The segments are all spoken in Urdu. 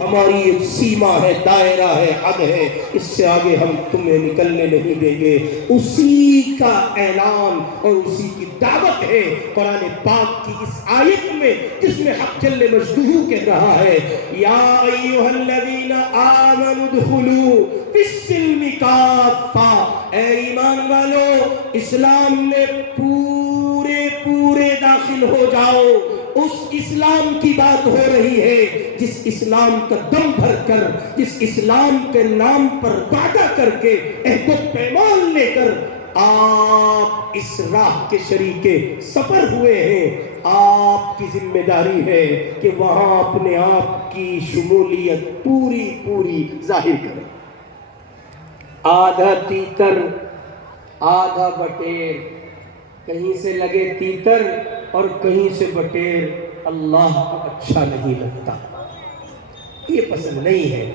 ہماری ایک سیما ہے، دائرہ ہے، حد ہے، اس سے آگے ہم تمہیں نکلنے نہیں دیں گے۔ اسی کا اعلان اور اسی کی دعوت ہے قرآن پاک کی اس آیت میں، جس میں حق جل مجدہ کہہ رہا ہے یا ایھا الذین آمنوا ادخلوا فی السلم کافہ، اے ایمان والو اسلام میں پورے داخل ہو جاؤ۔ اس اسلام کی بات ہو رہی ہے جس اسلام کا دم بھر کر، جس اسلام کے نام پر وعدہ کر کے، عہد و پیمان لے کر آپ اس راہ کے شریک سفر ہوئے ہیں۔ آپ کی ذمہ داری ہے کہ وہاں اپنے آپ کی شمولیت پوری ظاہر کریں۔ آدھا تیتر آدھا بٹیر، کہیں سے لگے تیتر اور کہیں سے بٹیر، اللہ کو اچھا نہیں لگتا۔ یہ پسند نہیں ہے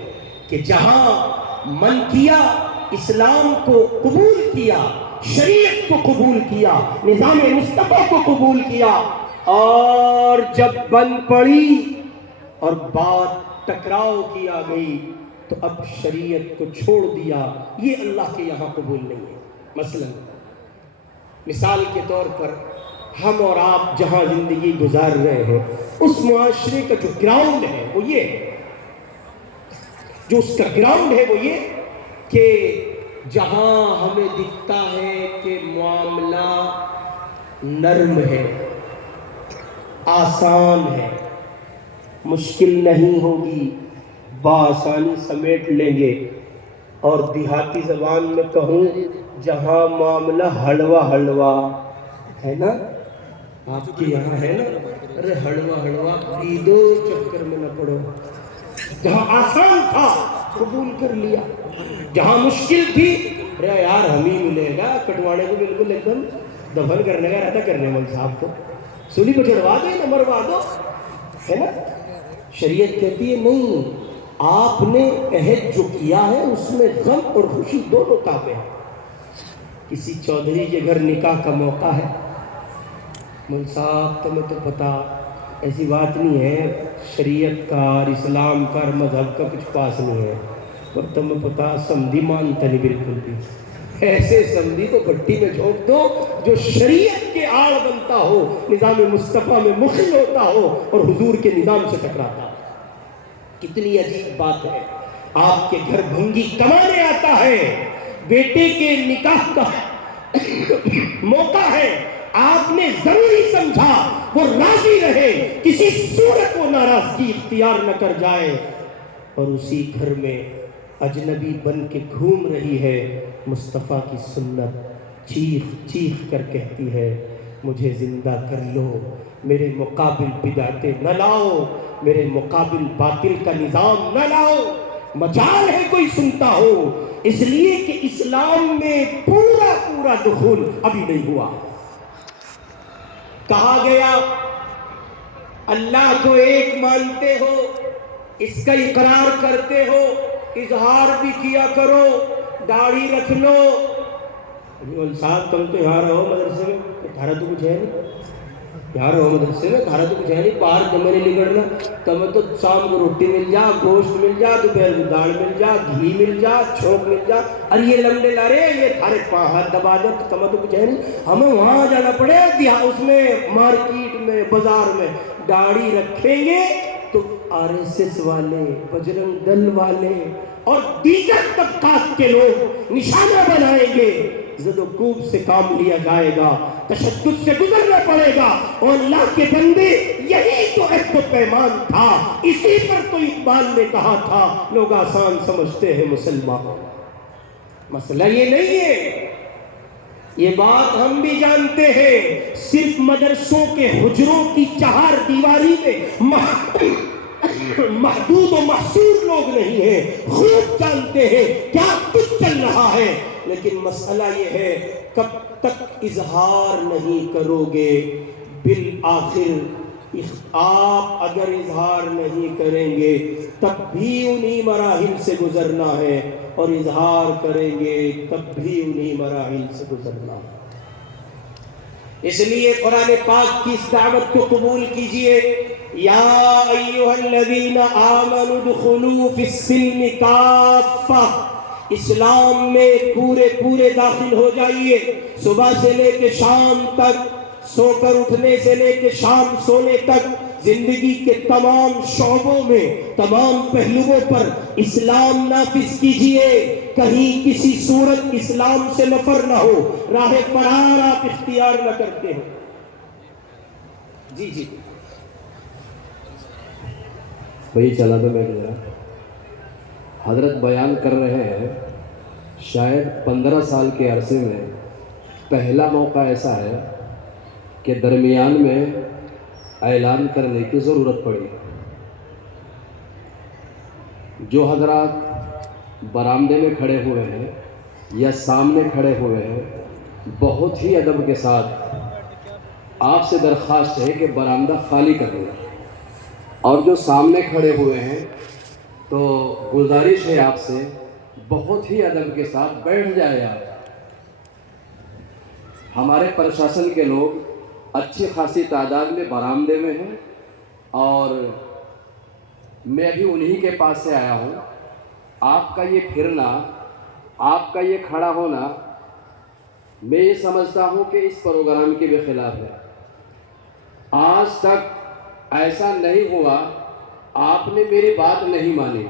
کہ جہاں من کیا، اسلام کو قبول کیا، شریعت کو قبول کیا، نظام مصطفیٰ کو قبول کیا، اور جب بن پڑی اور بات ٹکراؤ کی آ گئی تو اب شریعت کو چھوڑ دیا، یہ اللہ کے یہاں قبول نہیں ہے۔ مثال کے طور پر ہم اور آپ جہاں زندگی گزار رہے ہیں، اس معاشرے کا جو گراؤنڈ ہے وہ یہ ہے، جو اس کا گراؤنڈ ہے وہ یہ کہ جہاں ہمیں دکھتا ہے کہ معاملہ نرم ہے، آسان ہے، مشکل نہیں ہوگی، بآسانی سمیٹ لیں گے، اور دیہاتی زبان میں کہوں جہاں معاملہ ہلوا ہے نا، آپ کے یہاں ہے نا، ارے ہلوا عیدو چکر میں نہ پڑو۔ جہاں آسان تھا قبول کر لیا، جہاں مشکل تھی ارے یار ہم ہی ملے گا، کٹوانے کو بالکل ایک دم دفن کرنے کا رہتا، کرنے مول صاحب کو سولی پہ چڑھوا دو یا مروا دو، ہے نا۔ شریعت کہتی ہے نہیں، آپ نے عہد جو کیا ہے اس میں غم اور خوشی دونوں تابع ہیں۔ کسی چودھری کے گھر نکاح کا موقع ہے، مول صاحب تمہیں تو پتا ایسی بات نہیں ہے، شریعت کا اور اسلام کا اور مذہب کا کچھ پاس نہیں ہے، اور تمہیں پتا سمدھی مانتا نہیں بالکل بھی، ایسے سمدھی کو بھٹی میں جھونک دو جو شریعت کے آڑ بنتا ہو، نظام مصطفیٰ میں مخل ہوتا ہو اور حضور کے نظام سے ٹکراتا ہو۔ کتنی عجیب بات ہے، آپ کے گھر بھنگی کمانے آتا ہے، بیٹے کے نکاح کا موقع ہے، آپ نے ضروری سمجھا وہ راضی رہے، کسی صورت وہ ناراضگی اختیار نہ کر جائے، اور اسی گھر میں اجنبی بن کے گھوم رہی ہے، مصطفیٰ کی سنت چیخ کر کہتی ہے مجھے زندہ کر لو، میرے مقابل بدعتیں نہ لاؤ، میرے مقابل باطل کا نظام نہ لاؤ۔ مجال ہے کوئی سنتا ہو، اس لیے کہ اسلام میں پورا دخول ابھی نہیں ہوا۔ کہا گیا اللہ کو ایک مانتے ہو، اس کا اقرار کرتے ہو، اظہار بھی کیا کرو، داڑھی رکھ لو۔ صاحب تم تو یہاں رہو مدرسے میں، تمہارا تو کچھ ہے نہیں، یہاں رہو مدرسے میں، تمہارا تو کچھ ہے نہیں، باہر جمع نہیں نکلنا، تمہیں تو شام کو روٹی مل جا، گوشت مل جا، دوپہر کو داڑھ مل جا، گھی مل جا، چھوک مل جا، اور یہ لمڈے لارے یہ تھارے ہاتھ دبا دو، تمہیں تو کچھ ہے نہیں، ہمیں وہاں جانا پڑے اس میں مارکیٹ میں بازار میں، داڑھی رکھیں گے تو RSS والے، بجرنگ دل والے اور دیگر طبقات کے لوگ نشانہ بنائیں گے، زد و کوب سے کام لیا جائے گا، تشدد سے گزرنا پڑے گا، اور اللہ کے بندے یہی تو عہد و پیمان تھا، اسی پر تو اقبال نے کہا تھا لوگ آسان سمجھتے ہیں مسلمان۔ مسئلہ یہ نہیں ہے، یہ بات ہم بھی جانتے ہیں، صرف مدرسوں کے حجروں کی چہار دیواری میں محدود و محصور لوگ نہیں ہیں، خوب جانتے ہیں کیا کچھ چل رہا ہے، لیکن مسئلہ یہ ہے کب تک اظہار نہیں کرو گے۔ بالآخر آپ اگر اظہار نہیں کریں گے تب بھی انہی مراحل سے گزرنا ہے، اور اظہار کریں گے تب بھی انہی مراحل سے گزرنا ہے۔ اس لیے قرآن پاک کی اس دعوت کو قبول کیجئے، یا ایھا الذین آمنوا ادخلوا فی السلم کافہ، اسلام میں پورے داخل ہو جائیے، صبح سے لے کے شام تک، سو کر اٹھنے سے لے کے شام سونے تک، زندگی کے تمام شعبوں میں، تمام پہلوؤں پر اسلام نافذ کیجئے، کہیں کسی صورت اسلام سے نفر نہ ہو، راہ فرار آپ اختیار نہ کرتے ہو۔ جی وہی چلا تو میں ذرا حضرت بیان کر رہے ہیں، شاید 15 سال کے عرصے میں پہلا موقع ایسا ہے کہ درمیان میں اعلان کرنے کی ضرورت پڑی۔ جو حضرات برآمدے میں کھڑے ہوئے ہیں یا سامنے کھڑے ہوئے ہیں، بہت ہی ادب کے ساتھ آپ سے درخواست ہے کہ برآمدہ خالی کر دیں، اور جو سامنے کھڑے ہوئے ہیں تو گزارش ہے آپ سے بہت ہی ادب کے ساتھ بیٹھ جائے آپ۔ ہمارے پرشاسن کے لوگ اچھی خاصی تعداد میں برآمدے میں ہیں، اور میں بھی انہی کے پاس سے آیا ہوں۔ آپ کا یہ پھرنا، آپ کا یہ کھڑا ہونا، میں یہ سمجھتا ہوں کہ اس پروگرام کے بھی خلاف ہے۔ آج تک ایسا نہیں ہوا آپ نے میری بات نہیں مانی،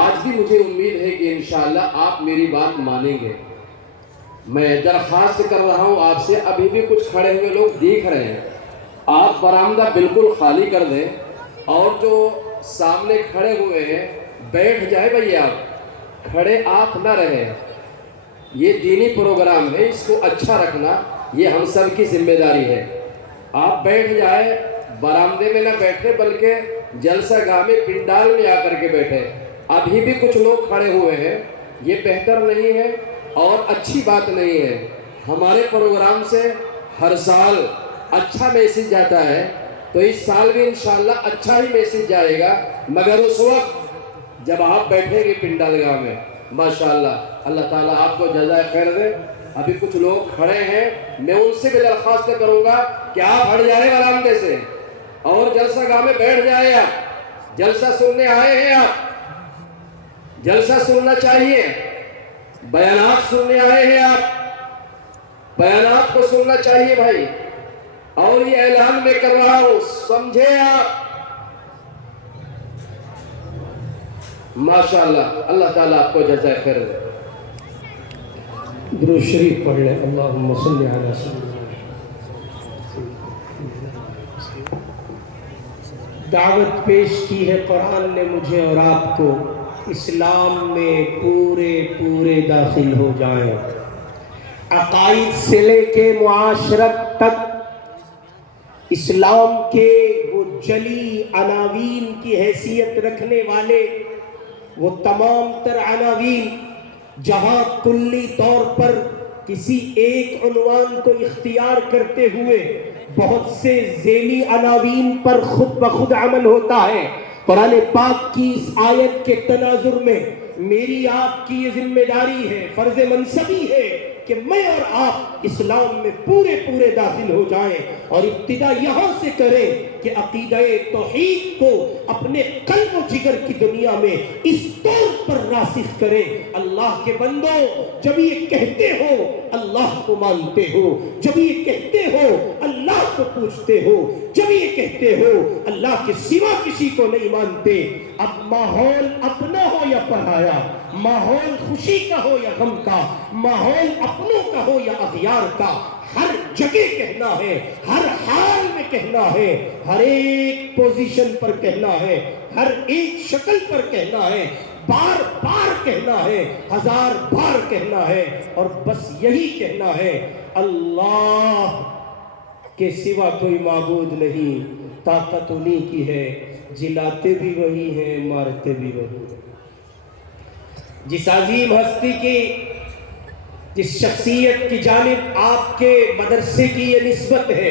آج بھی مجھے امید ہے کہ انشاءاللہ آپ میری بات مانیں گے۔ میں درخواست کر رہا ہوں آپ سے، ابھی بھی کچھ کھڑے ہوئے لوگ دیکھ رہے ہیں، آپ برآمدہ بالکل خالی کر دیں، اور جو سامنے کھڑے ہوئے ہیں بیٹھ جائے بھئی، آپ کھڑے آپ نہ رہیں۔ یہ دینی پروگرام ہے، اس کو اچھا رکھنا یہ ہم سب کی ذمہ داری ہے۔ آپ بیٹھ جائے، برآمدے میں نہ بیٹھے بلکہ جلسہ گاہ میں پنڈال میں آ کر کے بیٹھے۔ ابھی بھی کچھ لوگ کھڑے ہوئے ہیں، یہ بہتر نہیں ہے اور اچھی بات نہیں ہے۔ ہمارے پروگرام سے ہر سال اچھا میسیج جاتا ہے، تو اس سال بھی انشاءاللہ اچھا ہی میسیج جائے گا، مگر اس وقت جب آپ بیٹھیں گے پنڈال گاہ میں۔ ماشاءاللہ، اللہ تعالیٰ آپ کو جزائے خیر دے۔ ابھی کچھ لوگ کھڑے ہیں، میں ان سے بھی درخواست کروں گا کہ آپ ہٹ جائیں برآمدے سے اور جلسہ گاہ میں بیٹھ جائیں۔ آپ جلسہ سننے آئے ہیں، آپ جلسہ سننا چاہیے، بیانات سننے آئے ہیں، آپ بیانات کو سننا چاہیے بھائی۔ اور یہ اعلان میں کر رہا ہوں، سمجھے آپ؟ ماشاءاللہ، اللہ تعالیٰ آپ کو جزائے خیر دے۔ درود شریف پڑھ لیں، اللہم صلی علی سیدنا۔ دعوت پیش کی ہے قرآن نے مجھے اور آپ کو، اسلام میں پورے داخل ہو جائیں، عقائد سے لے کے معاشرت تک اسلام کے وہ جلی عناوین کی حیثیت رکھنے والے، وہ تمام تر عناوین جہاں کلی طور پر کسی ایک عنوان کو اختیار کرتے ہوئے بہت سے ذیلی عناوین پر خود بخود عمل ہوتا ہے، قرآن پاک کی اس آیت کے تناظر میں میری آپ کی یہ ذمہ داری ہے، فرض منصبی ہے کہ میں اور آپ اسلام میں پورے داخل ہو جائیں، اور ابتدا یہاں سے کریں کہ عقیدہ توحید کو اپنے قلب و جگر کی دنیا میں اس طور پر راسخ کریں۔ اللہ کے بندو، جب یہ کہتے ہو اللہ کو مانتے ہو، جب یہ کہتے ہو اللہ کو پوچھتے ہو، جب یہ کہتے ہو اللہ کے سوا کسی کو نہیں مانتے، اب ماحول اپنا ہو یا پرایا، ماحول خوشی کا ہو یا غم کا، ماحول اپنوں کا ہو یا اغیار کا، ہر جگہ کہنا ہے، ہر حال میں کہنا ہے، ہر ایک پوزیشن پر کہنا ہے، ہر ایک شکل پر کہنا ہے، بار بار کہنا ہے، ہزار بار کہنا ہے، اور بس یہی کہنا ہے، اللہ کے سوا کوئی معبود نہیں، طاقت انہی کی ہے، جلاتے بھی وہی ہیں، مارتے بھی وہی ہیں۔ جس عظیم ہستی کی، جس شخصیت کی جانب آپ کے مدرسے کی یہ نسبت ہے،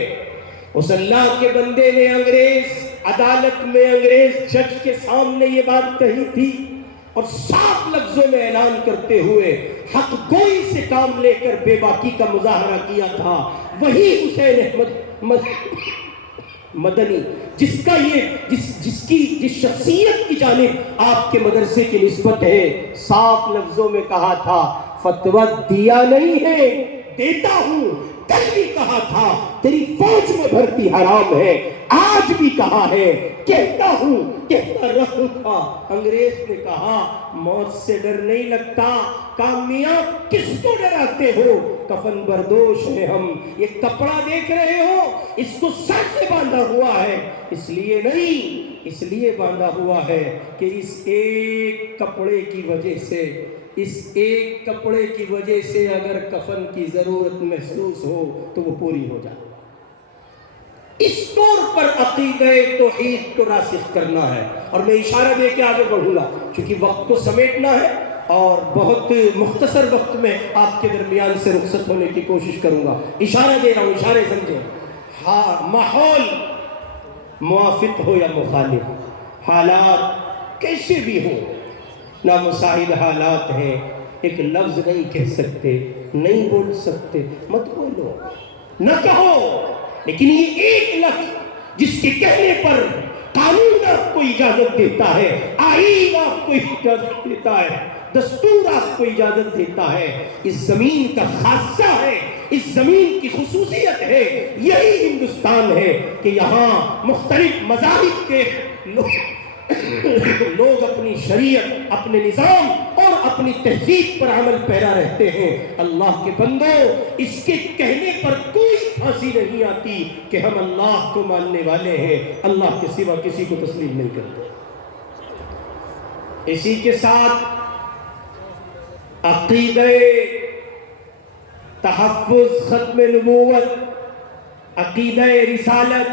اس اللہ کے بندے نے انگریز عدالت میں، انگریز جج کے سامنے یہ بات کہی تھی، اور صاف لفظوں میں اعلان کرتے ہوئے حق گوئی سے کام لے کر بے باکی کا مظاہرہ کیا تھا، وہی حسین احمد مدنی جس شخصیت کی جانب آپ کے مدرسے کی نسبت ہے، صاف لفظوں میں کہا تھا فتویٰ دیا نہیں ہے، دیتا ہوں۔ کل بھی کہا تھا تیری فوج میں بھرتی حرام ہے، آج بھی کہا ہے، کہتا ہوں، کہتا رہوں گا۔ انگریز نے کہا موت سے ڈر نہیں لگتا، کامیاں کس کو ڈراتے ہو؟ کفن بردوش ہیں ہم، یہ کپڑا دیکھ رہے ہو اس کو سر سے باندھا ہوا ہے، اس لیے نہیں، اس لیے باندھا ہوا ہے کہ اس ایک کپڑے کی وجہ سے، اس ایک کپڑے کی وجہ سے اگر کفن کی ضرورت محسوس ہو تو وہ پوری ہو جائے۔ اس طور پر عقیدہ توحید کو راسخ کرنا ہے۔ اور میں اشارہ دے کے آگے بڑھوں گا چونکہ وقت کو سمیٹنا ہے اور بہت مختصر وقت میں آپ کے درمیان سے رخصت ہونے کی کوشش کروں گا۔ اشارہ دے رہا ہوں، اشارے سمجھیں۔ ہاں، ماحول موافق ہو یا مخالف، حالات کیسے بھی ہوں، نامساعد حالات ہیں، ایک لفظ نہیں کہہ سکتے، نہیں بول سکتے، مت بولو، نہ کہو، لیکن یہ ایک لفظ جس کے کہنے پر قانون آپ کو اجازت دیتا ہے، آئین آپ کو اجازت دیتا ہے، دستور آپ کو اجازت دیتا ہے، اس زمین کا خاصہ ہے، اس زمین کی خصوصیت ہے، یہی ہندوستان ہے کہ یہاں مختلف مذاہب کے لوگ اپنی شریعت، اپنے نظام اور اپنی تہذیب پر عمل پیرا رہتے ہیں۔ اللہ کے بندو، اس کے کہنے پر کوئی پھانسی نہیں آتی کہ ہم اللہ کو ماننے والے ہیں، اللہ کے سوا کسی کو تسلیم نہیں کرتے۔ اسی کے ساتھ عقیدہ تحفظ ختم نبوت، عقیدہ رسالت،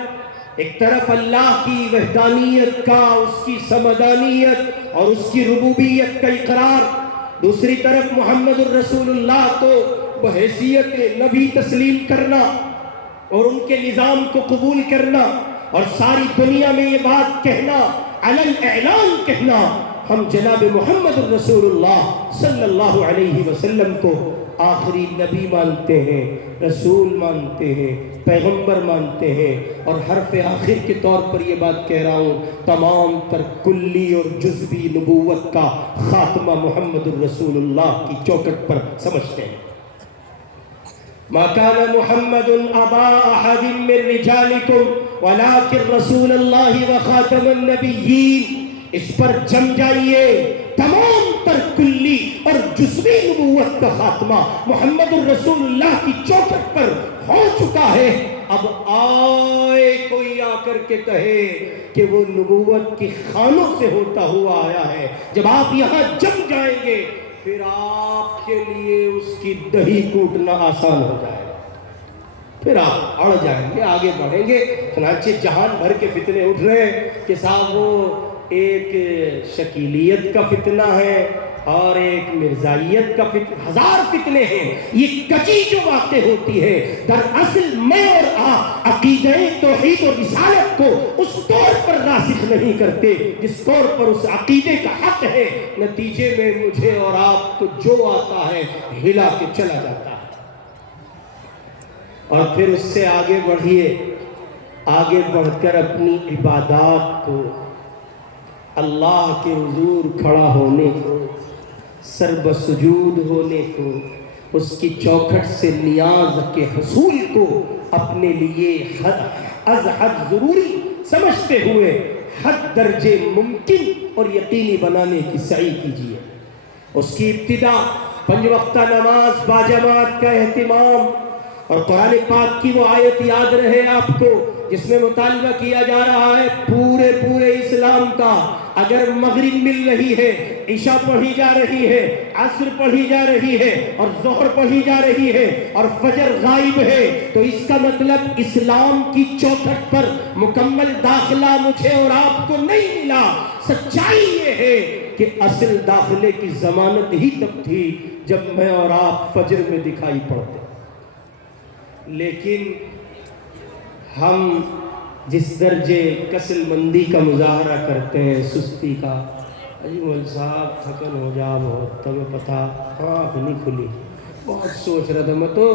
ایک طرف اللہ کی وحدانیت کا، اس کی سمدانیت اور اس کی ربوبیت کا اقرار، دوسری طرف محمد الرسول اللہ کو بحیثیت نبی تسلیم کرنا اور ان کے نظام کو قبول کرنا، اور ساری دنیا میں یہ بات کہنا، علن اعلان کہنا، ہم جناب محمد الرسول اللہ صلی اللہ علیہ وسلم کو آخری نبی مانتے ہیں، رسول مانتے ہیں، پیغمبر مانتے ہیں، اور حرف آخر کے طور پر یہ بات کہہ رہا ہوں، تمام تر کلی اور جزوی نبوت کا خاتمہ محمد الرسول اللہ کی چوکٹ پر سمجھتے ہیں۔ ما كان محمد ابا احد من رجالكم ولكن رسول الله وخاتم النبيين، اس پر جم جائیے، تمام تر کلی اور جزوی نبوت کا خاتمہ محمد الرسول اللہ کی چوکٹ پر ہو چکا ہے۔ اب آئے کوئی آ کر کے کہے کہ وہ نبوت کی خانوں سے ہوتا ہوا آیا ہے، جب آپ یہاں جم جائیں گے پھر آپ کے لیے اس کی دہی کوٹنا آسان ہو جائے گا، پھر آپ اڑ جائیں گے، آگے بڑھیں گے۔ چنانچہ جہان بھر کے فتنے اٹھ رہے ہیں کہ صاحب وہ ایک شکیلیت کا فتنہ ہے اور ایک مرزائیت کا فتنہ، ہزار فتنے ہیں۔ یہ کچی جو واقع ہوتی ہے، دراصل میں اور آپ عقیدہ توحید و رسالت کو اس طور پر راسخ نہیں کرتے جس طور پر اس عقیدے کا حق ہے، نتیجے میں مجھے اور آپ کو جو آتا ہے ہلا کے چلا جاتا ہے۔ اور پھر اس سے آگے بڑھیے، آگے بڑھ کر اپنی عبادات کو، اللہ کے حضور کھڑا ہونے کو، سر بسجود ہونے کو، اس کی چوکھٹ سے نیاز کے حصول کو اپنے لیے از حد ضروری سمجھتے ہوئے حد درجے ممکن اور یقینی بنانے کی سعی کیجیے۔ اس کی ابتدا 5 وقتہ نماز باجماعت کا اہتمام، اور قرآن پاک کی وہ آیت یاد رہے آپ کو جس میں مطالبہ کیا جا رہا ہے پورے اسلام کا، اگر مغرب مل رہی ہے، عشاء پڑھی جا رہی ہے، عصر پڑھی جا رہی ہے اور ظہر پڑھی جا رہی ہے اور فجر غائب ہے، تو اس کا مطلب اسلام کی چوکھٹ پر مکمل داخلہ مجھے اور آپ کو نہیں ملا۔ سچائی یہ ہے کہ اصل داخلے کی ضمانت ہی تب تھی جب میں اور آپ فجر میں دکھائی پڑتے، لیکن ہم جس درجے کسل مندی کا مظاہرہ کرتے ہیں، سستی کا، اجی مول صاحب تھکن ہو جا بہت، تمہیں پتہ آنکھ نہیں کھلی، بہت سوچ رہا تھا میں تو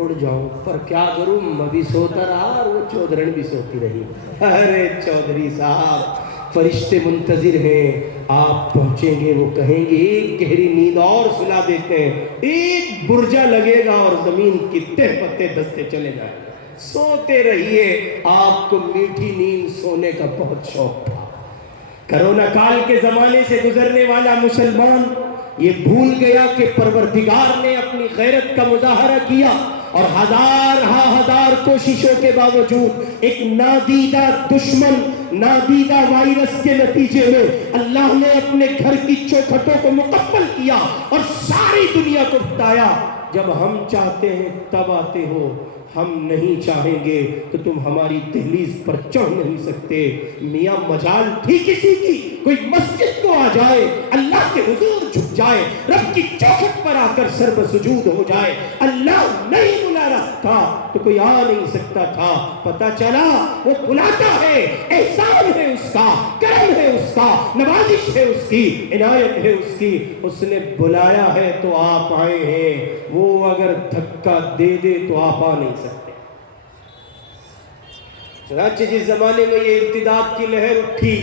اڑ جاؤں، پر کیا کروں، میں بھی سوتا رہا اور وہ چودھرن بھی سوتی رہی۔ ارے چودھری صاحب فرشتے منتظر ہیں، آپ پہنچیں گے وہ کہیں گے ایک گہری نیند اور سلا دیتے ہیں، ایک برجا لگے گا اور زمین کی تہ پتے دستے چلے جائیں گے، سوتے رہیے۔ آپ کو میٹھی نیند سونے کا بہت شوق تھا۔ کرونا کال کے زمانے سے گزرنے والا مسلمان یہ بھول گیا کہ پروردگار نے اپنی غیرت کا مظاہرہ کیا اور ہزار کوششوں کے باوجود ایک نادیدہ دشمن، نادیدہ وائرس کے نتیجے میں اللہ نے اپنے گھر کی چوکھٹوں کو مکمل کیا اور ساری دنیا کو بتایا جب ہم چاہتے ہیں تب آتے ہو، ہم نہیں چاہیں گے تو تم ہماری دہلیز پر چڑھ نہیں سکتے۔ میاں مجال تھی کسی کی کوئی مسجد کو آ جائے، اللہ کے حضور جھک جائے، رب کی چوکھٹ پر آ کر سر بسجود ہو جائے، اللہ نہیں بلا رہا تھا تو کوئی آ نہیں سکتا تھا، پتہ چلا وہ بلاتا ہے، احسان ہے اس کا، کرم ہے اس کا، نوازش ہے اس کی، عنایت ہے اس کی، اس نے بلایا ہے تو آپ آئے ہیں، وہ اگر دھکا دے دے تو آپ آ نہیں سکتے۔ چنانچہ جس زمانے میں یہ ارتداد کی لہر اٹھی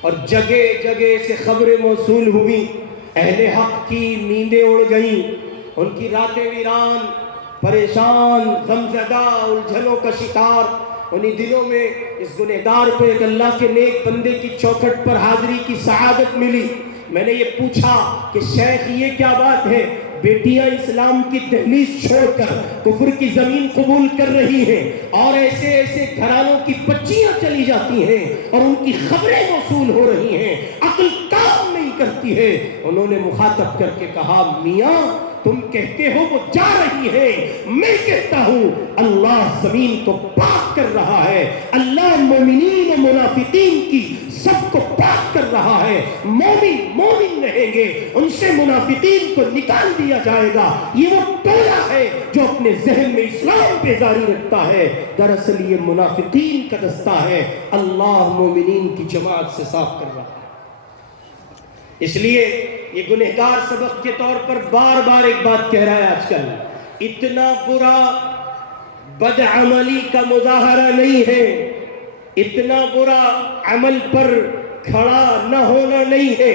اور جگہ جگہ سے خبریں موصول ہوئیں، اہل حق کی نیندیں اڑ گئیں، ان کی راتیں ویران، پریشان، غمزدہ، الجھنوں کا شکار، انہی دنوں میں اس گنہگار کو ایک اللہ کے نیک بندے کی چوکھٹ پر حاضری کی سعادت ملی۔ میں نے یہ پوچھا کہ شیخ یہ کیا بات ہے، بیٹیاں اسلام کی دہلیز چھوڑ کر کفر کی زمین قبول کر رہی ہیں اور ایسے ایسے گھرانوں کی بچیاں چلی جاتی ہیں اور ان کی خبریں موصول ہو رہی ہیں، عقل کام نہیں کرتی ہے۔ انہوں نے مخاطب کر کے کہا میاں تم کہتے ہو وہ جا رہی ہے، میں کہتا ہوں اللہ زمین کو پاک کر رہا ہے، اللہ مومنین و منافقین کی سب کو پاک کر رہا ہے، مومن مومن رہیں گے، ان سے منافقین کو نکال دیا جائے گا۔ یہ وہ ٹولہ ہے جو اپنے ذہن میں اسلام پہ جاری رکھتا ہے، دراصل یہ منافقین کا دستہ ہے، اللہ مومنین کی جماعت سے صاف کر رہا ہے۔ اس لیے یہ گنہگار سبق کے طور پر بار بار ایک بات کہہ رہا ہے آج کل، اتنا برا بدعملی کا مظاہرہ نہیں ہے، اتنا برا عمل پر کھڑا نہ ہونا نہیں ہے،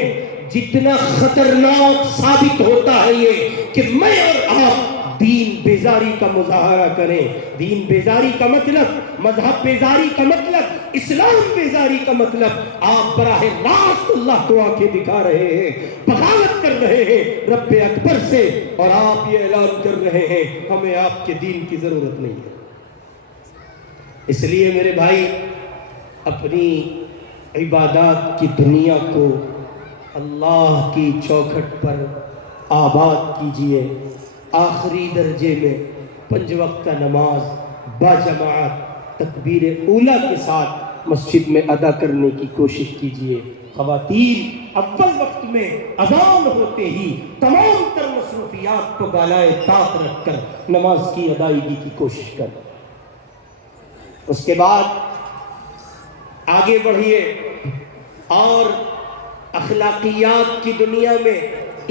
جتنا خطرناک ثابت ہوتا ہے یہ کہ میں اور آپ دین بیزاری کا مظاہرہ کریں۔ دین بیزاری کا مطلب، مذہب بیزاری کا مطلب، اسلام بیزاری کا مطلب آپ براہ راست اللہ کو آنکھیں دکھا رہے ہیں، بغاوت کر رہے ہیں رب اکبر سے، اور آپ یہ اعلان کر رہے ہیں ہمیں آپ کے دین کی ضرورت نہیں ہے۔ اس لیے میرے بھائی اپنی عبادات کی دنیا کو اللہ کی چوکھٹ پر آباد کیجئے، آخری درجے میں 5 وقتہ نماز باجماعت تکبیر اولیٰ کے ساتھ مسجد میں ادا کرنے کی کوشش کیجئے۔ خواتین اول وقت میں اذان ہوتے ہی تمام تر مصروفیات کو بالائے طاق رکھ کر نماز کی ادائیگی کی کوشش کریں۔ اس کے بعد آگے بڑھیے اور اخلاقیات کی دنیا میں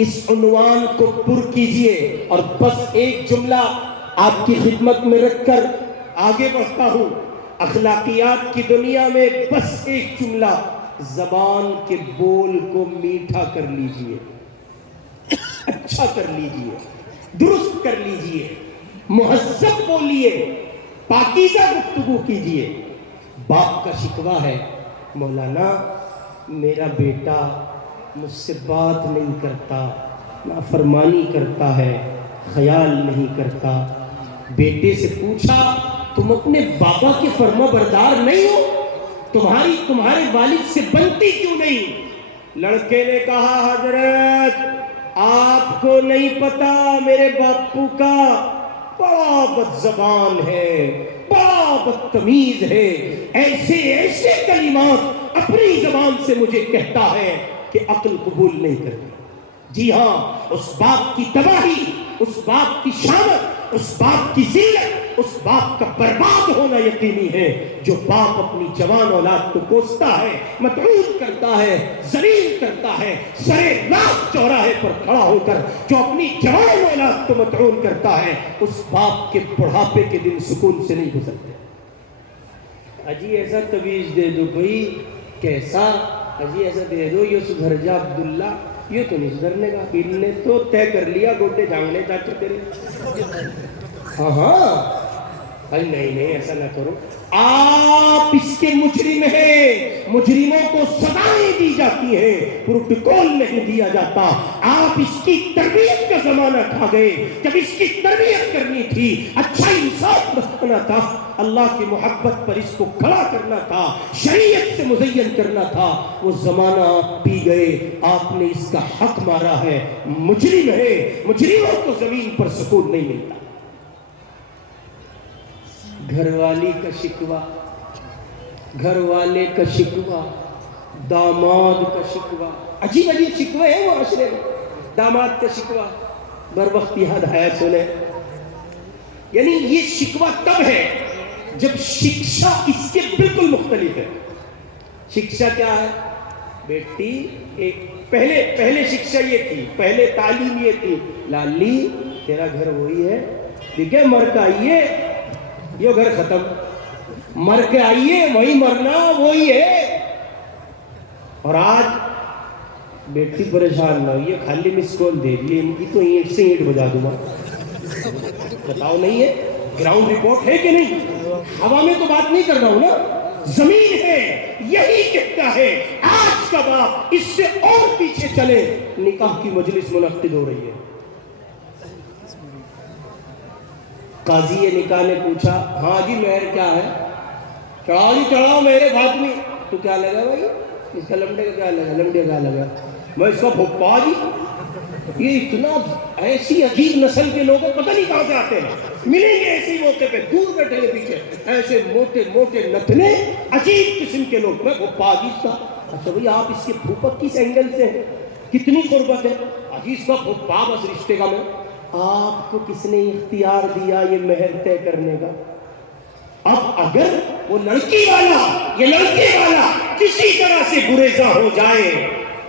اس عنوان کو پر کیجئے، اور بس ایک جملہ آپ کی خدمت میں رکھ کر آگے بڑھتا ہوں۔ اخلاقیات کی دنیا میں بس ایک جملہ، زبان کے بول کو میٹھا کر لیجئے، اچھا کر لیجئے، درست کر لیجئے، مہذب بولیے، پاکیزہ گفتگو کیجئے۔ باپ کا شکوہ ہے مولانا میرا بیٹا مجھ سے بات نہیں کرتا، نافرمانی کرتا ہے، خیال نہیں کرتا۔ بیٹے سے پوچھا تم اپنے بابا کے فرما بردار نہیں ہو؟ تمہارے والد سے بنتی کیوں نہیں؟ لڑکے نے کہا حضرت آپ کو نہیں پتا میرے باپو کا بڑا بد زبان ہے، بڑا بدتمیز ہے، ایسے کلمات اپنی زبان سے مجھے کہتا ہے کہ عقل قبول نہیں کرتی۔ جی ہاں، اس باپ کی تباہی، اس باپ کی شامت اس باپ کی ذلت، اس باپ کا برباد ہونا یقینی ہے جو باپ اپنی جوان اولاد کو کوستا ہے، مطعون کرتا ہے، ذلیل کرتا ہے، سرے لاکھ چوراہے پر کھڑا ہو کر جو اپنی جوان اولاد کو مطعون کرتا ہے، اس باپ کے بڑھاپے کے دن سکون سے نہیں گزرتے۔ اجی ایسا تویز دے دو کوئی، کیسا اجی ایسا دے دو یہ سدھر جا عبداللہ، یہ تو نہیں سدھرنے گا، ان نے تو طے کر لیا گوٹے جھانگنے چاچو تیرے۔ ہاں نہیں نہیں ایسا نہ کرو، آپ اس کے مجرم ہیں، مجرموں کو سزائیں دی جاتی ہیں، پروٹوکول نہیں دیا جاتا۔ آپ اس کی تربیت کا زمانہ کھا گئے، جب اس کی تربیت کرنی تھی، اچھا انصاف بتانا تھا، اللہ کی محبت پر اس کو کھڑا کرنا تھا، شریعت سے مزین کرنا تھا، وہ زمانہ آپ پی گئے، آپ نے اس کا حق مارا ہے، مجرم ہے، مجرموں کو زمین پر سکون نہیں ملتا۔ گھر والی کا شکوہ، گھر والے کا شکوہ، داماد کا شکوہ، عجیب عجیب شکوے ہیں وہ معاشرے میں۔ داماد کا شکوہ بر وقت یاد آیا سنے، یعنی یہ شکوہ تب ہے جب شکشا اس کے بالکل مختلف ہے۔ شکشا کیا ہے بیٹی؟ پہلے شکشا یہ تھی، پہلے تعلیم یہ تھی، لالی تیرا گھر وہی ہے، دیکھے مر کے آئیے، یہ گھر ختم، مر کے آئیے وہی مرنا وہی ہے۔ اور آج بیٹی پریشان نہ ہوئی، خالی مس کال دے دیے، ان کی تو اینٹ سے اینٹ بجا دوں گا۔ بتاؤ نہیں ہے، گراؤنڈ رپورٹ ہے کہ نہیں؟ ہوا میں تو بات نہیں کر رہا ہوں نا، زمین ہے، یہی کہتا ہے آج کا باپ اس سے اور پیچھے چلے، نکاح کی مجلس منعقد ہو رہی ہے۔ قاضی نکاح نے پوچھا، ہاں جی مہر کیا ہے؟ چڑھاؤ جی چڑھاؤ میرے فاطمی۔ تو کیا لگا بھائی؟ اس کا لمڈے کا کیا لگا؟ لمڈے کا لگا میں اس کا پھپھا جی۔ یہ اتنا ایسی عجیب نسل کے لوگ پتہ نہیں کہاں سے آتے ہیں، ملیں گے ایسی موقع پہ دور بیٹھے گے پیچھے، ایسے موٹے موٹے نتنے عجیب قسم کے لوگ، میں پھپھا جی اس کا۔ اچھا بھائی آپ اس کے پھوپھا کس اینگل سے ہیں؟ کتنی قربت ہے؟ اجی اس کا پھپھا بس رشتے کا میں۔ آپ کو کس نے اختیار دیا یہ مہر طے کرنے کا؟ اب اگر وہ لڑکی والا یہ لڑکے والا کسی طرح سے گریزاں ہو جائے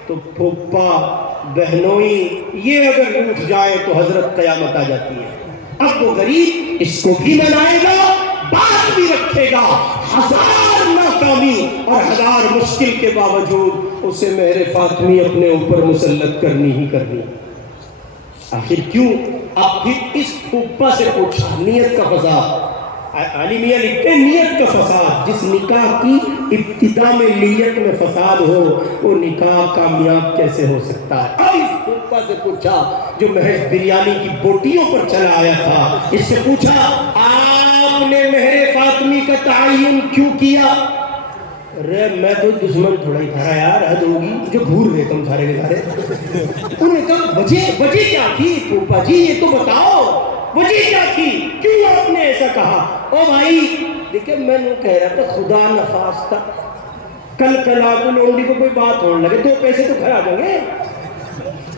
تو پھوپھا بہنوئی یہ اگر روٹھ جائے تو حضرت قیامت آ جاتی ہے۔ اب وہ غریب اس کو بھی منائے گا، بات بھی رکھے گا، ہزار ناکامی اور ہزار مشکل کے باوجود اسے مہر فاطمی اپنے اوپر مسلط کرنی ہی کرنی۔ آخر کیوں؟ اب پھر اس پھوپھا سے پوچھا، نیت کا فساد۔ علی میاں لکھتے ہیں نیت کا فساد، جس نکاح کی ابتدا میں نیت میں فساد ہو وہ نکاح کامیاب کیسے ہو سکتا ہے؟ اب اس پھوپھا سے پوچھا جو محض بریانی کی بوٹیوں پر چلا آیا تھا، اس سے پوچھا آپ نے مہر فاطمی کا تعین کیوں کیا؟ ارے میں تو دشمن تھوڑا ہی تھا یار، حد ہوگی جو گھور گئے تم سارے کے سارے۔ انہوں نے کہا وجہ کیا تھی پھوپھا جی یہ تو بتاؤ، وجہ کیا تھی، کیوں آپ نے ایسا کہا؟ او بھائی دیکھیں میں نے کہہ رہا تھا خدا نخواستہ کل کلا کو لونڈی کو کوئی بات ہونے لگے، 2 پیسے تو گھر آ جائیں گے۔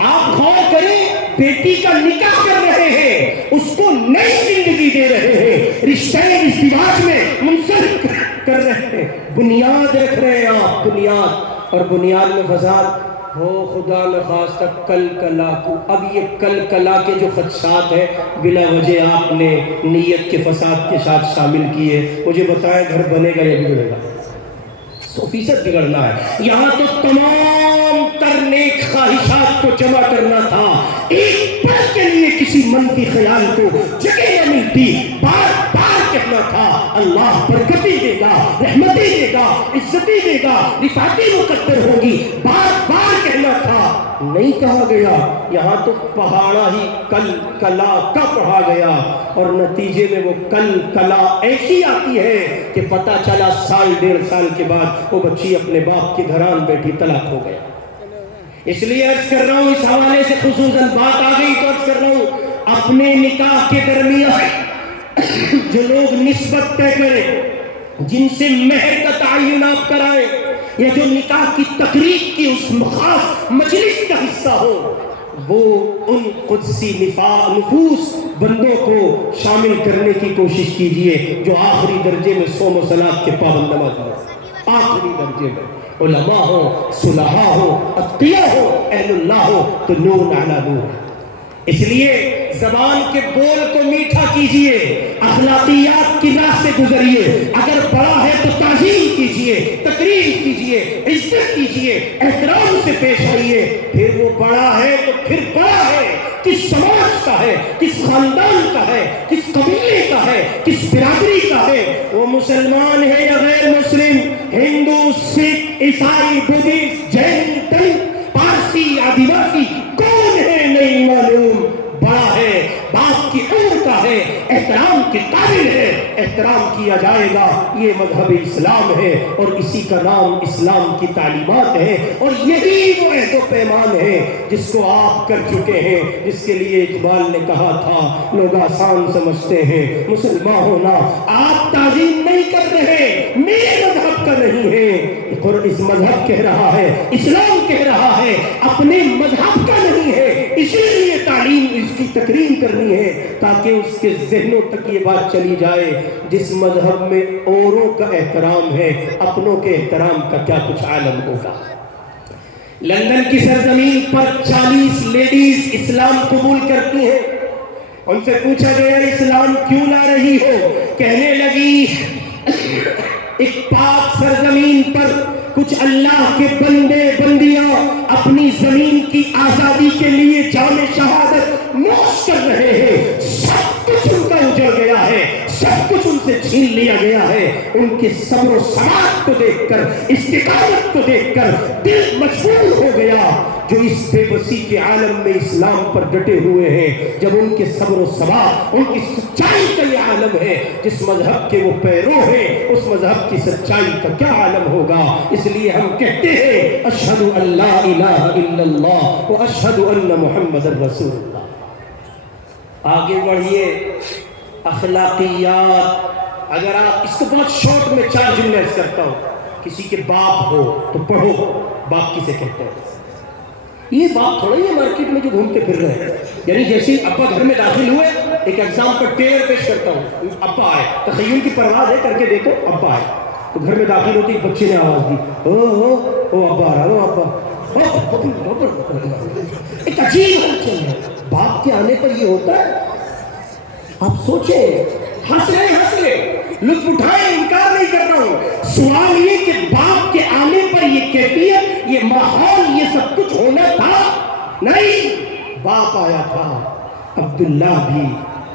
آپ غور کریں، بیٹی کا نکاح کر رہے ہیں، اس کو نئی زندگی دے رہے ہیں، رشتے ازدواج میں منسلک کر رہے ہیں، بنیاد رکھ رہے ہیں آپ، بنیاد، اور بنیاد میں فساد ہو خدا نخواستہ کل کلا کو۔ اب یہ کل کلا کے جو خدشات ہیں بلا وجہ آپ نے نیت کے فساد کے ساتھ شامل کیے، مجھے بتائیں گھر بنے گا یا بگڑے گا؟ 100% بگڑنا ہے۔ یہاں تو تمام تر نیک خواہشات کو جمع کرنا تھا، ایک پل کے لیے کسی منفی خیال کو جگہ نہ ملتی، بار بار کہنا تھا اللہ برکتی دے گا، رحمتی دے گا، عزتی دے گا، رفاقی مقدر ہوگی، بار بار کہنا تھا، نہیں کہا گیا۔ یہاں تو پہاڑا ہی کل کلا کا پڑھا گیا، اور نتیجے میں وہ کل کلا ایسی آتی ہے کہ پتہ چلا 1.5 سال کے بعد وہ بچی اپنے باپ کے گھران بیٹھی طلاق ہو گیا۔ اس لیے عرض کر رہا ہوں، اس حوالے سے خصوصاً بات آ گئی تو عرض کر رہا ہوں، اپنے نکاح کے درمیان جو لوگ نسبت طے کریں، جن سے مہر کا تعین آپ کرائیں، یا جو نکاح کی تقریب کی اس خاص مجلس کا حصہ ہو، وہ ان قدسی نفوس بندوں کو شامل کرنے کی کوشش کیجئے جو آخری درجے میں صوم و صلاۃ کے پابند نماز ہیں، آخری درجے میں علماء ہو، صلحاء ہو، اتقیاء ہو، اہل اللہ ہو، تو نور علی نور ہے۔ اس لیے زبان کے بول کو میٹھا کیجئے، اخلاقیات کی راہ سے گزریے، اگر بڑا ہے تو تعظیم کیجئے، تقریم کیجئے، عزت کیجئے، احترام سے پیش آئیے۔ پھر وہ بڑا ہے تو پھر بڑا ہے، کس سماج کا ہے، کس خاندان کا ہے، کس قبیلے کا ہے، کس برادری کا ہے، وہ مسلمان ہے یا غیر مسلم، ہندو، سکھ، عیسائی، بدھسٹ، جین، دلت، پارسی، آدیواسی، کون ہے نہیں معلوم، بڑا ہے، باپ کی عمر کا ہے، احترام کے قابل ہے، احترام کیا جائے گا۔ یہ مذہب اسلام ہے اور اسی کا نام اسلام کی تعلیمات ہے، اور یہی وہ عہد و پیمان ہے جس کو آپ کر چکے ہیں، جس کے لیے اقبال نے کہا تھا لوگ آسان سمجھتے ہیں مسلمان ہونا، آپ تعظیم نہیں کر رہے، میرے مذہب کا نہیں ہے، اس مذہب کہہ رہا ہے، اسلام کہہ رہا ہے، اپنے مذہب کا نہیں ہے، اسی لیے تعلیم اس کی تکریم کرنی ہے تاکہ اس کے ذہنوں تک یہ بات چلی جائے جس مذہب میں اوروں کا احترام ہے، اپنوں کے احترام کا کیا کچھ عالم ہوگا۔ لندن کی سرزمین پر 40 لیڈیز اسلام قبول کرتی ہیں، ان سے پوچھا گیا اسلام کیوں لا رہی ہو، کہنے لگی ایک پاک سرزمین پر کچھ اللہ کے بندے بندیاں اپنی زمین کی آزادی کے لیے جان شہادت نوش کر رہے ہیں، سب کچھ ان کا اجڑ گیا ہے، سب کچھ ان سے چھین لیا گیا ہے، ان کے صبر و ثبات کو دیکھ کر، استقامت کو دیکھ کر دل مشغول ہو گیا۔ جو اس بے بسی کے عالم میں اسلام پر ڈٹے ہوئے ہیں، جب ان کے صبر و ثبات، ان کی سچائی کا یہ عالم ہے، جس مذہب کے وہ پیرو ہیں، اس مذہب کی سچائی کا کیا عالم ہوگا۔ اس لیے ہم کہتے ہیں اشہد ان لا الہ الا اللہ و اشہد ان محمد رسول اللہ۔ آگے بڑھیے، اخلاقیات، اگر آپ اس کو بہت شارٹ میں 4 جملے عرض کرتا ہوں، کسی کے باپ ہو تو پڑھو، باپ کسے کہتے ہیں؟ یہ باپ تھوڑا ہی ہے مارکیٹ میں جو گھومتے پھر رہے ہیں، یعنی جیسے ابا گھر میں داخل ہوئے، ایک ایگزام پر ٹیلر پیش کرتا ہوں، ابا آئے، تخیل کی پرواز ہے، کر کے دیکھو ابا آئے، تو گھر میں داخل ہوتی ایک بچے نے آواز دی، او ابا آ رہا، او ابا، ایک عجیب ہلچل ہے۔ باپ کے آنے پر یہ ہوتا ہے، آپ سوچیں، ہنس رہے لطف اٹھائیں، انکار نہیں کر رہا ہوں، سوال یہ کہ باپ کے آنے پر یہ کیفیت، یہ ماحول، یہ سب کچھ ہونا تھا؟ نہیں، باپ آیا تھا، عبداللہ بھی،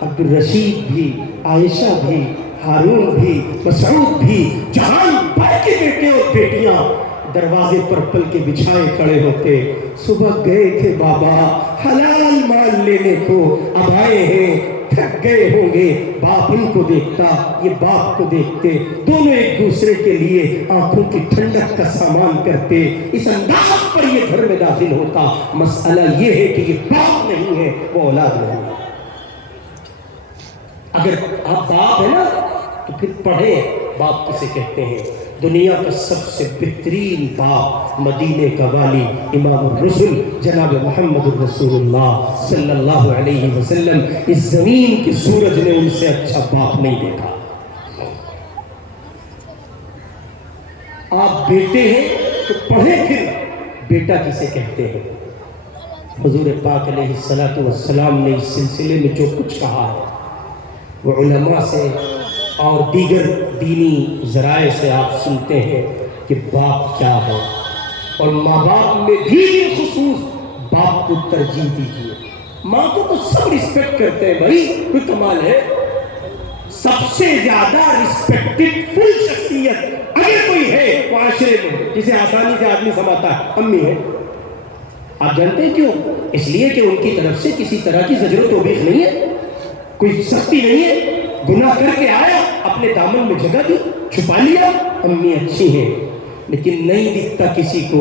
عبدالرشید بھی، عائشہ بھی، ہارون بھی، مسعود بھی، جہان بھر کے بیٹے اور بیٹیاں دروازے پر پل کے بچھائے کھڑے ہوتے، صبح گئے تھے بابا حلال مال لینے کو، اب آئے ہیں، تھک گئے ہوں گے، باپ ان کو دیکھتا، یہ باپ کو دیکھتے، دونوں ایک دوسرے کے لیے آنکھوں کی ٹھنڈک کا سامان کرتے، اس انداز پر یہ گھر میں داخل ہوتا۔ مسئلہ یہ ہے کہ یہ باپ نہیں ہے، وہ اولاد نہیں ہے۔ اگر آپ باپ ہے نا تو پھر پڑھیں باپ کسے کہتے ہیں۔ دنیا کا سب سے بہترین باپ، مدینے کا والی، امام الرسل جناب محمد الرسول اللہ صلی اللہ علیہ وسلم، اس زمین کے سورج نے ان سے اچھا باپ نہیں دیکھا۔ آپ بیٹے ہیں تو پڑھیں پھر بیٹا کسے کہتے ہیں۔ حضور پاک علیہ السلام نے اس سلسلے میں جو کچھ کہا ہے وہ علماء سے اور دیگر دینی ذرائع سے آپ سنتے ہیں کہ باپ کیا ہے، اور ماں باپ میں بھی خصوص باپ کو ترجیح دیجیے۔ ماں کو سب رسپیکٹ کرتے ہیں، بھائی کوئی کمال ہے، سب سے زیادہ رسپیکٹڈ فل شخصیت اگر کوئی ہے معاشرے میں جسے آسانی سے آدمی سمجھتا ہے، امی ہے۔ آپ جانتے ہیں کیوں؟ اس لیے کہ ان کی طرف سے کسی طرح کی زجر و توبیخ نہیں ہے، کوئی سختی نہیں ہے، گناہ کر کے آیا اپنے دامن میں جگہ دی، چھپا لیا، امی اچھی ہیں۔ لیکن نہیں دکھتا کسی کو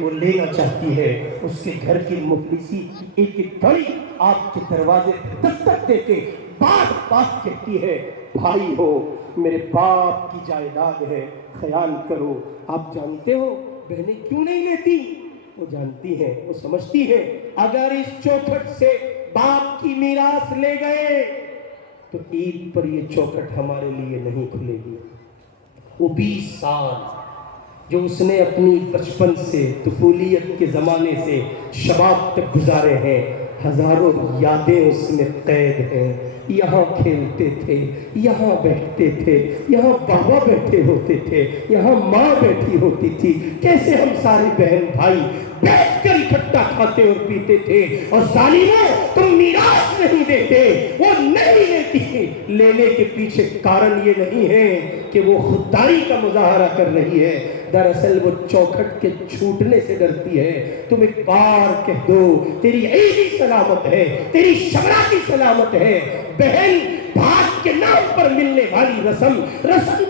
وہ لینا چاہتی ہے، اس کے گھر کی مفلسی ایک ایک گھڑی آپ کے دروازے پہ دستک دے کے بات بات کہتی ہے، بھائی ہو میرے باپ کی جائیداد ہے، خیال کرو۔ آپ جانتے ہو بہنیں کیوں نہیں لیتی؟ وہ جانتی ہیں، وہ سمجھتی ہیں اگر اس چوکھٹ سے باپ کی میراث لے گئے تو عید پر یہ چوکھٹ ہمارے لیے نہیں کھلے گی۔ وہ 20 سال جو اس نے اپنی بچپن سے، طفولیت کے زمانے سے شباب تک گزارے ہیں، ہزاروں یادیں اس میں قید ہیں۔ یہاں کھیلتے تھے، یہاں بیٹھتے تھے، یہاں بابا بیٹھے ہوتے تھے، یہاں ماں بیٹھی ہوتی تھی، کیسے ہم سارے بہن بھائی بیٹھ کر اکٹھا کھاتے اور پیتے تھے، اور ظالموں تم میراث نہیں دیتے، وہ نہیں لیتی۔ لینے کے پیچھے کارن یہ نہیں ہے کہ وہ خودداری کا مظاہرہ کر رہی ہے، دراصل وہ چوکھٹ کے چھوٹنے سے ڈرتی ہے۔ تم ایک بار کہہ دو تیری عیدی سلامت ہے، تیری شمرا کی سلامت ہے۔ بہن بھائی کے نام پر ملنے والی رسم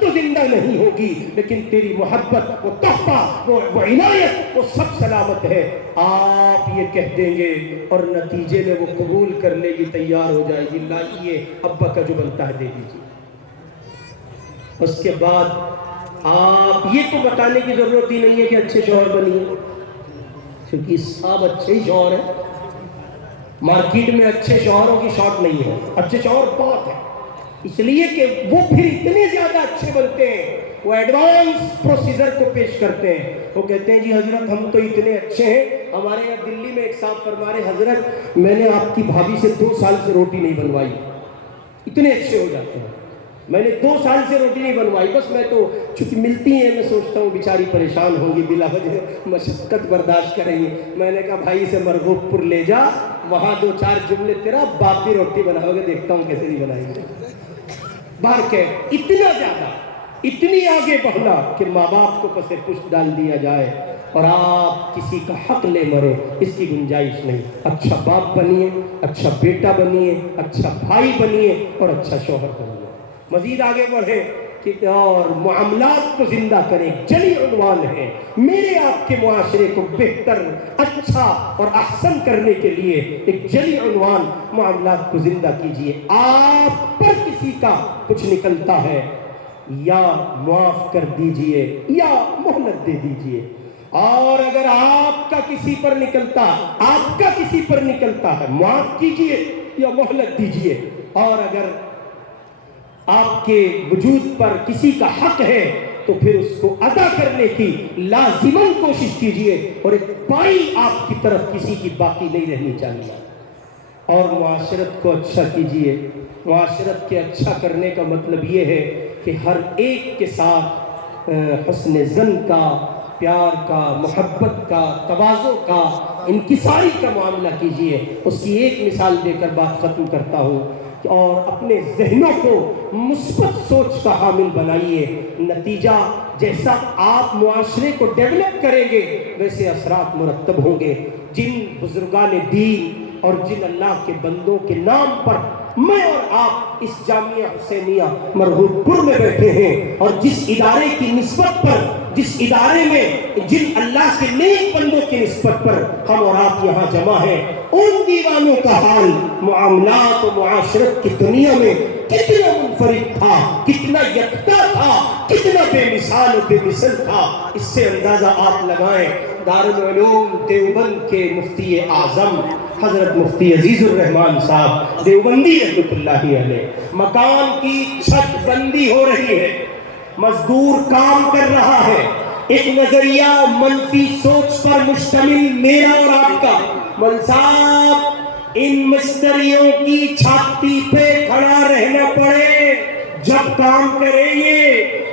تو زندہ نہیں ہوگی، لیکن تیری محبت، وہ تحفہ، وہ عنایت، وہ سب سلامت ہے۔ آپ یہ کہہ دیں گے اور نتیجے میں وہ قبول کر لے گی، تیار ہو جائے گی، لائیے ابا کا جو بنتا ہے دے دیجیے۔ اس کے بعد آپ یہ تو بتانے کی ضرورت ہی نہیں ہے کہ اچھے شوہر بنیے، کیونکہ سب اچھے ہی شوہر ہیں۔ مارکیٹ میں اچھے شوہروں کی شارٹ نہیں ہے، اچھے شوہر بہت ہیں، اس لیے کہ وہ پھر اتنے زیادہ اچھے بنتے ہیں، وہ ایڈوانس پروسیجر کو پیش کرتے ہیں۔ وہ کہتے ہیں جی حضرت ہم تو اتنے اچھے ہیں، ہمارے یہاں دلی میں ایک صاحب فرما رہے حضرت میں نے آپ کی بھابھی سے 2 سال سے روٹی نہیں بنوائی، اتنے اچھے ہو جاتے ہیں۔ میں نے 2 سال سے روٹی نہیں بنوائی، بس میں تو چونکہ ملتی ہیں میں سوچتا ہوں بیچاری پریشان ہوں گی، بلا وجہ مشقت برداشت کریں گی۔ میں نے کہا بھائی سے مرغوب پور لے جا، وہاں 2-4 جملے تیرا باپ کی روٹی بناؤ گے، دیکھتا ہوں کیسے نہیں بنائیں گے۔ باہر کے اتنا زیادہ، اتنی آگے بڑھنا کہ ماں باپ کو پسے پشت ڈال دیا جائے اور آپ کسی کا حق لے مرے، اس کی گنجائش نہیں۔ اچھا باپ بنیے، اچھا بیٹا بنیے، اچھا بھائی بنیے اور اچھا شوہر بنیے۔ مزید آگے بڑھے کہ اور معاملات کو زندہ کریں، جلی عنوان ہے میرے آپ کے معاشرے کو بہتر، اچھا اور احسن کرنے کے لیے ایک جلی عنوان، معاملات کو زندہ کیجئے۔ آپ پر کسی کا کچھ نکلتا ہے یا معاف کر دیجئے یا مہلت دے دیجئے، اور اگر آپ کا کسی پر نکلتا ہے معاف کیجئے یا مہلت دیجئے، اور اگر آپ کے وجود پر کسی کا حق ہے تو پھر اس کو ادا کرنے کی لازماً کوشش کیجئے، اور ایک پائی آپ کی طرف کسی کی باقی نہیں رہنی چاہیے۔ اور معاشرت کو اچھا کیجئے۔ معاشرت کے اچھا کرنے کا مطلب یہ ہے کہ ہر ایک کے ساتھ حسن ظن کا، پیار کا، محبت کا، تواضع کا، انکساری کا معاملہ کیجئے۔ اس کی ایک مثال دے کر بات ختم کرتا ہوں، اور اپنے ذہنوں کو مثبت سوچ کا حامل بنائیے۔ نتیجہ جیسا آپ معاشرے کو ڈیولپ کریں گے ویسے اثرات مرتب ہوں گے۔ جن بزرگان دین اور جن اللہ کے بندوں کے نام پر میں اور آپ اس جامعہ حسینیہ مرغوب پور میں بیٹھے ہیں، اور جس ادارے کی نسبت پر، جس ادارے میں جن اللہ کے نیک بندوں کی نسبت پر ہم اور آپ یہاں جمع ہیں، ان دیوانوں کا حال معاملات و معاشرت کی دنیا میں کتنا منفرد تھا، کتنا یکتا تھا، کتنا بے مثال و بے مثل تھا، اس سے اندازہ آپ لگائیں۔ دارالعلوم دیوبند کے مفتی اعظم حضرت مفتی عزیز الرحمان صاحب دیوبندی رحمۃ اللہ علیہ، مکان کی چھت بندی ہو رہی ہے، مزدور کام کر رہا ہے، ایک نظریہ منفی سوچ پر مشتمل میرا اور آپ کا، مول صاحب ان مستریوں کی چھاتی پہ کھڑا رہنا پڑے جب کام کریں گے،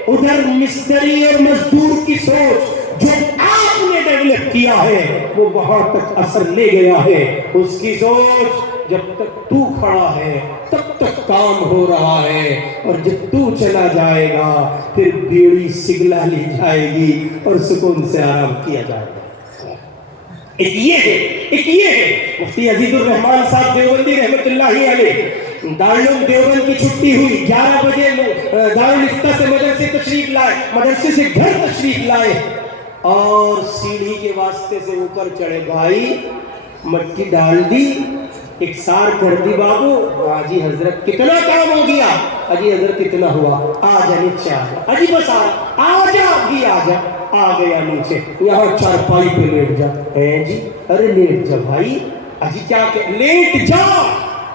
ادھر مستری اور مزدور کی سوچ جو آپ نے ڈیولپ کیا ہے وہ وہاں تک اثر لے گیا ہے، اس کی سوچ جب تک تو کھڑا ہے تب تک کام ہو رہا ہے، اور جب تو چلا جائے گا پھر بیڑی سگلا لی جائے گی اور سکون سے آرام کیا جائے گا۔ ایک یہ ہے مفتی عزیز الرحمان صاحب دیوبندی رحمۃ اللہ علیہ، دارالعلوم دیوبند کی چھٹی ہوئی، 11 بجے دارالفتہ سے مدرسے تشریف لائے، مدرسے سے گھر تشریف لائے، اور سیڑھی کے واسطے سے اوپر چڑھے. بھائی مٹی ڈال دی, اکسار کر دی بابو. حاجی حضرت کتنا کام ہو گیا؟ حاجی حضرت کتنا ہوا؟ آ جا نیچے آ جا. حاجی بس آ جا ابھی آ جا. آ گیا نیچے, یہاں چارپائی پہ لیٹ جا. ہے جی, ارے لیٹ جا بھائی. حاجی کیا کہ لیٹ جا.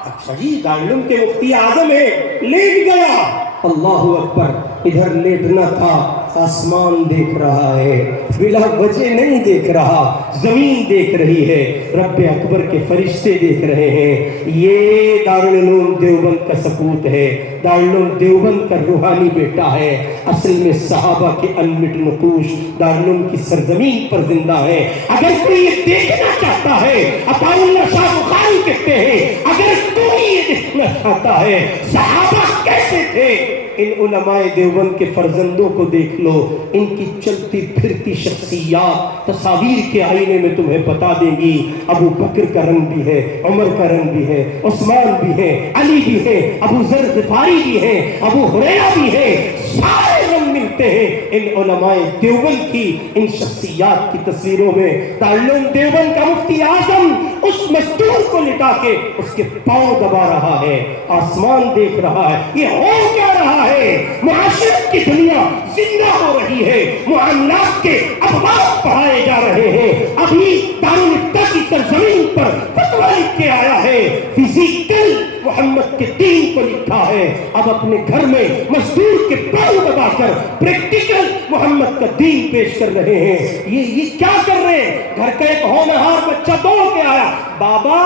اچھا جی, دارالعلوم کے مفتی اعظم ہے, لیٹ گیا. اللہ اکبر. ادھر لیٹنا تھا, آسمان دیکھ رہا ہے, بلا وجہ نہیں دیکھ رہا, زمین دیکھ رہی ہے, رب اکبر کے فرشتے دیکھ رہے ہیں. یہ دارالعلوم دیوبند کا سپوت ہے, دارالعلوم دیوبند کا روحانی بیٹا ہے. اصل میں صحابہ کے انمٹ نقوش دارالعلوم کی سرزمین پر زندہ ہے. اگر کوئی یہ دیکھنا چاہتا ہے, عطا اللہ شاہ بخاری کہتے ہیں, اگر کوئی یہ دیکھنا چاہتا ہے صحابہ کیسے تھے, ان علماء دیوبند کے فرزندوں کو دیکھ لو. ان کی چلتی پھرتی شخصیات تصاویر کے آئینے میں تمہیں بتا دیں گی. ابو بکر کا رنگ بھی ہے, عمر کا رنگ بھی ہے, عثمان بھی ہے, علی بھی ہے, ابو ذر غفاری بھی ہے, ابو ہریرہ بھی ہے. سارے رنگ ملتے ہیں ان علماء دیوبند کی ان شخصیات کی تصویروں میں. دارالعلوم دیوبند کا مفتی اعظم اس مزدور کو لٹا کے اس کے پاؤں دبا رہا ہے, آسمان دیکھ رہا ہے. یہ ہو کیا رہا ہے؟ معاشرت کی دنیا زندہ ہو رہی ہے, معاملات کے ابواب پڑھائے جا رہے ہیں. ابھی دارالفتہ کی سرزمین پر فتویٰ لکھ کے آیا ہے, فزیکل محمد کے دین کو لکھا ہے. اب اپنے گھر میں مزدور کے پاؤں دبا کر پریکٹیکل محمد کا دین پیش کر رہے ہیں. یہ کیا کر رہے ہیں؟ گھر کا ایک ہونہار بچہ دوڑ کے آیا, بابا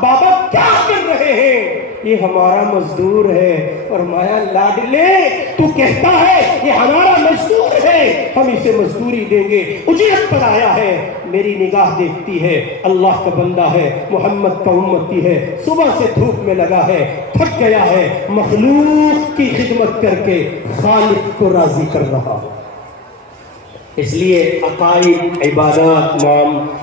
بابا کیا کر رہے ہیں؟ یہ ہمارا مزدور ہے. فرمایا لاڈلے تو کہتا ہے یہ ہمارا مزدور ہے, ہم اسے مزدوری دیں گے, اجرت پر آیا ہے. میری نگاہ دیکھتی ہے, اللہ کا بندہ ہے, محمد کا امتی ہے, صبح سے دھوپ میں لگا ہے, تھک گیا ہے, مخلوق کی خدمت کر کے خالق کو راضی کر رہا ہے. اس لیے عقائد, عبادات,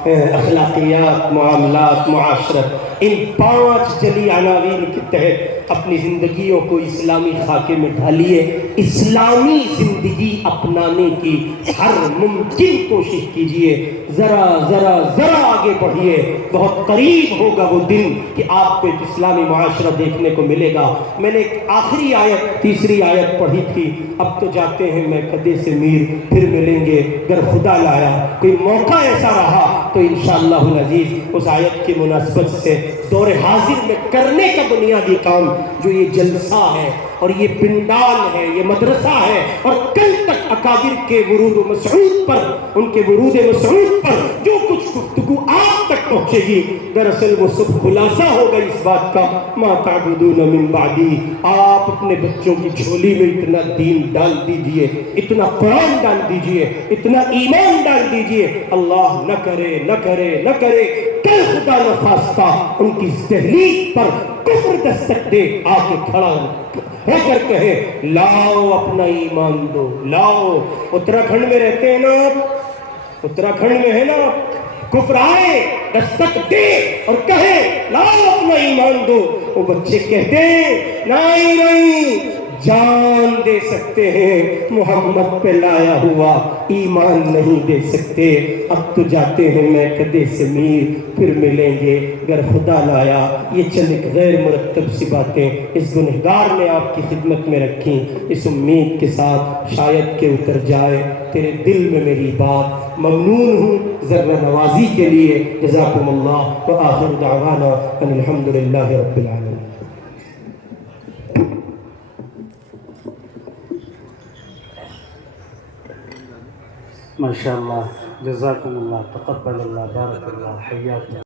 اخلاقیات, معاملات, معاشرت, ان 5 جلی عناوین کے تحت اپنی زندگیوں کو اسلامی خاکے میں ڈھالیے. اسلامی زندگی اپنانے کی ہر ممکن کوشش کیجیے. ذرا ذرا ذرا آگے بڑھیے, بہت قریب ہوگا وہ دن کہ آپ کو ایک اسلامی معاشرہ دیکھنے کو ملے گا. میں نے ایک آخری آیت, تیسری آیت پڑھی تھی, اب تو جاتے ہیں میں کدے سے میر, پھر ملیں گے اگر خدا لایا. کوئی موقع ایسا رہا تو انشاءاللہ العزیز اس آیت کی مناسبت سے دور حاضر میں کرنے کا بنیادی کام جو یہ جلسہ ہے اور یہ پنڈال ہے, یہ مدرسہ ہے, اور کل تک اکابر کے ورود و مسعود پر, ان کے ورود مسعود پر جو کچھ گفتگو آپ تک پہنچے گی, دراصل وہ سب خلاصہ ہوگا اس بات کا, ما تعبدون من بعدی. آپ اپنے بچوں کی جھولی میں اتنا دین ڈال دیجئے, اتنا قرآن ڈال دیجئے, اتنا ایمان ڈال دیجئے. اللہ نہ کرے نہ کرے نہ کرے کل خدا نہ خواستہ ان کی دہلیز پر کفر دستک دے, آ کے کھڑا ہو کر کہے لاؤ اپنا ایمان دو, لاؤ. اتراکھنڈ میں رہتے ہیں نا آپ, اتراکھنڈ میں ہے نا, کفر آئے دستک دے اور کہے لاؤ اپنا ایمان دو, وہ بچے کہتے ہیں نہیں نہیں, جان دے سکتے ہیں, محمد پہ لایا ہوا ایمان نہیں دے سکتے. اب تو جاتے ہیں میں کدے سے میر, پھر ملیں گے اگر خدا لایا. یہ چند ایک غیر مرتب سی باتیں اس گنہگار نے آپ کی خدمت میں رکھیں, اس امید کے ساتھ شاید کہ اتر جائے تیرے دل میں میری بات. ممنون ہوں ذرہ نوازی کے لیے. جزاکم اللہ و آخر دعوانا ان الحمدللہ رب العالمین. ماشاءاللہ, جزاکم اللہ, تقبل اللہ, بارک اللہ, حیاکم.